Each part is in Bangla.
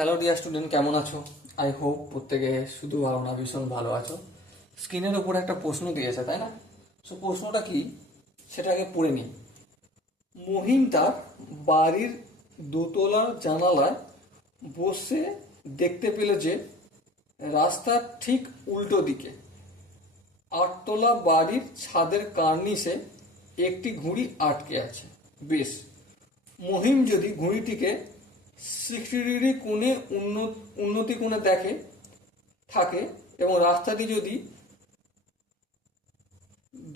হ্যালো ডিয়ার স্টুডেন্ট, কেমন আছো? আই হোপ প্রত্যেকে শুধু ভালো না, ভীষণ ভালো আছো। স্ক্রিনের ওপরে একটা প্রশ্ন দিয়েছে, তাই না? সো প্রশ্নটা কি সেটা আগে পড়ে নিই। মহিম তার বাড়ির দোতলার জানালায় বসে দেখতে পেল যে রাস্তার ঠিক উল্টো দিকে আটতলা বাড়ির ছাদের কার্নিশে একটি ঘুড়ি আটকে আছে। বেশ, মহিম যদি ঘুড়িটিকে 60 ডিগ্রি কোণে উন্নতি কোণে দেখে থাকে এবং রাস্তাটি যদি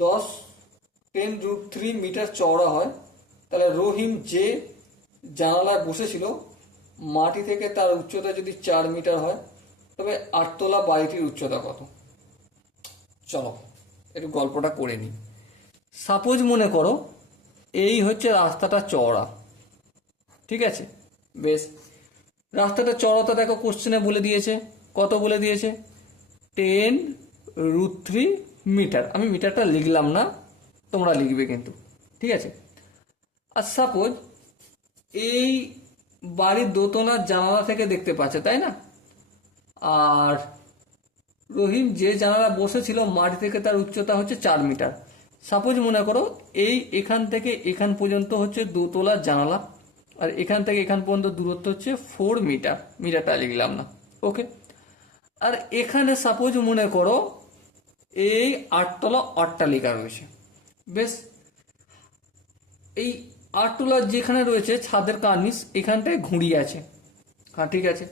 10 √3 মিটার চওড়া হয়, তাহলে রহিম যে জানালায় বসেছিল মাটি থেকে তার উচ্চতা যদি 4 মিটার হয়, তবে আটতলা বাড়িটির উচ্চতা কত? চলো একটু গল্পটা করে নিই। সাপোজ মনে করো এই হচ্ছে রাস্তাটা চওড়া, ঠিক আছে? বেশ, রাস্তাটা চওড়াটা দেখো কোশ্চেনে বলে দিয়েছে, কত বলে দিয়েছে? 10 √3 মিটার। আমি মিটারটা লিখলাম না, তোমরা লিখবে কিন্তু, ঠিক আছে? আর সাপোজ এই বাড়ির দোতলার জানালা থেকে দেখতে পাচ্ছে, তাই না? আর রহিম যে জানালা বসেছিল মাটি থেকে তার উচ্চতা হচ্ছে 4 মিটার। সাপোজ মনে করো এখান থেকে এখান পর্যন্ত হচ্ছে দোতলার জানালা, আর এখান থেকে এখান পর্যন্ত দূরত্ব হচ্ছে 4 মিটার। মিটারটা লিখলাম না, ওকে? আর এখানে সাপোজ মনে করো এই আটতলা অট্টালিকা রয়েছে। বেশ, এই আটতলা যেখানে রয়েছে ছাদের কার্নিশ, এখানটায় ঘুড়ি আছে। হ্যাঁ, ঠিক আছে।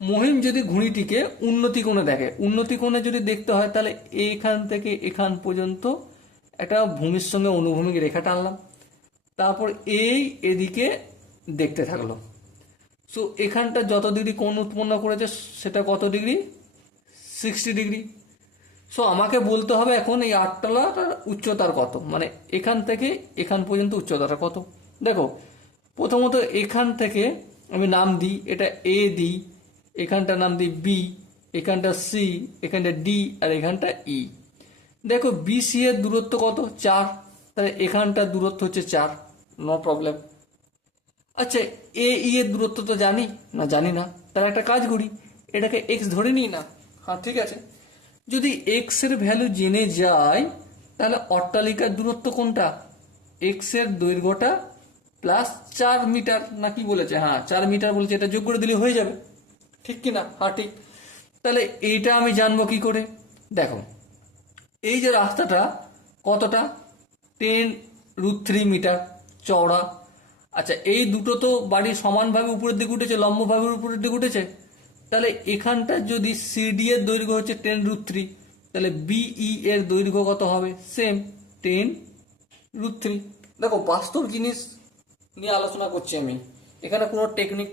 মহিম যদি ঘুড়িটিকে উন্নতি কোণে দেখে, উন্নতি কোণে যদি দেখতে হয়, তাহলে এইখান থেকে এখান পর্যন্ত একটা ভূমির সঙ্গে অনুভূমিক রেখা টানলাম, তারপর এদিকে দেখতে থাকলো। সো এখানটা যত ডিগ্রি কোণ উৎপন্ন করেছে সেটা কত ডিগ্রি? 60 ডিগ্রি। সো আমাকে বলতে হবে এখন এই আটতলাটার উচ্চতার কত, মানে এখান থেকে এখান পর্যন্ত উচ্চতাটা কত। দেখো, প্রথমত এখান থেকে আমি নাম দিই, এটা এ দিই, এখানটা নাম দিই বি, এখানটা সি, এখানটা ডি, আর এখানটা ই। দেখো বিসি এর দূরত্ব কত? 4, তাহলে এখানটার দূরত্ব হচ্ছে 4, নো প্রবলেম। আচ্ছা, এ ই এর দূরত্ব তো জানি না? জানি না। তাহলে একটা কাজ করি, এটাকে এক্স ধরে নিই না? হ্যাঁ, ঠিক আছে। যদি এক্স এর ভ্যালু জেনে যাই, তাহলে অট্টালিকার দূরত্ব কোনটা? এক্স এর দৈর্ঘ্যটা প্লাস 4 মিটার, না কি বলেছে? হ্যাঁ, 4 মিটার বলেছে, এটা যোগ করে দিলে হয়ে যাবে, ঠিক কি না? হ্যাঁ, ঠিক। তাহলে এইটা আমি জানবো কি করে? দেখো, এই যে রাস্তাটা কতটা? 10 √3 মিটার চওড়া। আচ্ছা, এই দুটো তো বাড়ি সমানভাবে উপরের দিকে উঠেছে, লম্বভাবে উপরের দিকে উঠেছে। তাহলে এখানটা যদি সিডি এর দৈর্ঘ্য হচ্ছে 10 √3, তাহলে বিই এর দৈর্ঘ্য কত হবে? সেম 10 √3। দেখো, বাস্তব জিনিস নিয়ে আলোচনা করছি আমি, এখানে কোনো টেকনিক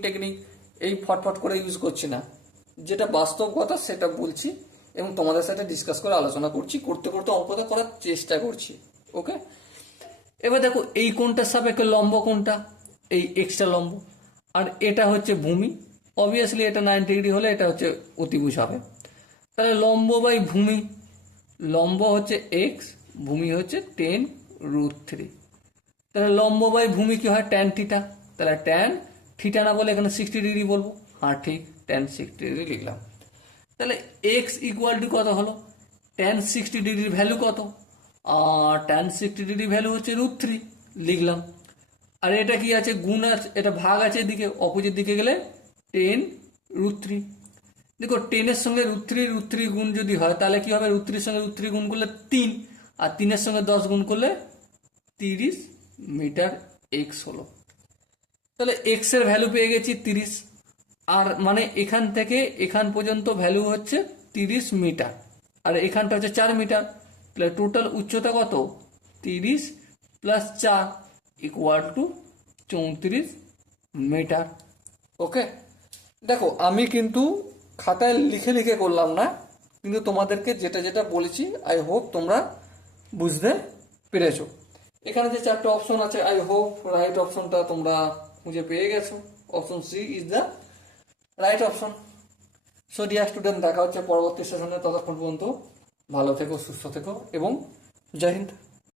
এই ফটফট করে ইউজ করছি না। যেটা বাস্তব কথা সেটা বলছি এবং তোমাদের সাথে ডিসকাস করে আলোচনা করছি, করতে করতে অঙ্কটা করার চেষ্টা করছি, ওকে? এবার দেখো, এই কোণটার সাপেক্ষে লম্ব কোনটা? এই এক্সট্রা লম্ব। আর এটা হচ্ছে ভূমি, অবভিয়াসলি এটা 90 ডিগ্রি হলে এটা হচ্ছে অতিভুজ হবে। তাহলে লম্ব বাই ভূমি, লম্ব হচ্ছে এক্স, ভূমি হচ্ছে 10 √3। তাহলে লম্ব বাই ভূমি কি হয়? Tan theta. তাহলে ট্যান থিটা না বলে এখানে 60 ডিগ্রি বলবো। হ্যাঁ, ঠিক, ট্যান 60 ডিগ্রি লিখলাম। তাহলে এক্স ইকুয়াল টু কত হলো? ট্যান 60 ডিগ্রির ভ্যালু কত? আর ট্যান 60 ডিগ্রি ভ্যালু হচ্ছে √3, লিখলাম। আর এটা কি আছে? গুণ আছে, এটা ভাগ আছে এদিকে, অপোজিট দিকে গেলে 10 √3। দেখো, 10-এর সঙ্গে √3 গুণ যদি হয়, তাহলে কি হবে? √3-এর সঙ্গে √3 গুণ করলে 3, আর 3-এর সঙ্গে 10 গুণ করলে 30 মিটার এক্স হলো। তাহলে এক্স এর ভ্যালু পেয়ে গেছি 30, আর মানে এখান থেকে এখান পর্যন্ত ভ্যালু হচ্ছে 30 মিটার, আর এখানটা হচ্ছে 4 মিটার। তাহলে টোটাল উচ্চতা কত? 30 + 4 ইকুয়াল টু 34 মিটার, ওকে? দেখো, আমি কিন্তু খাতায় লিখে লিখে করলাম না, কিন্তু তোমাদেরকে যেটা যেটা বলেছি আই হোপ তোমরা বুঝতে পেরেছো। এখানে যে 4টে অপশন আছে, আই হোপ রাইট অপশনটা তোমরা খুঁজে পেয়ে গেছো। Option C is the right option. So dear student, দেখা হচ্ছে পরবর্তী সেশনে। ততক্ষণ পর্যন্ত ভালো থেকো, সুস্থ থেকো এবং জয় হিন্দ।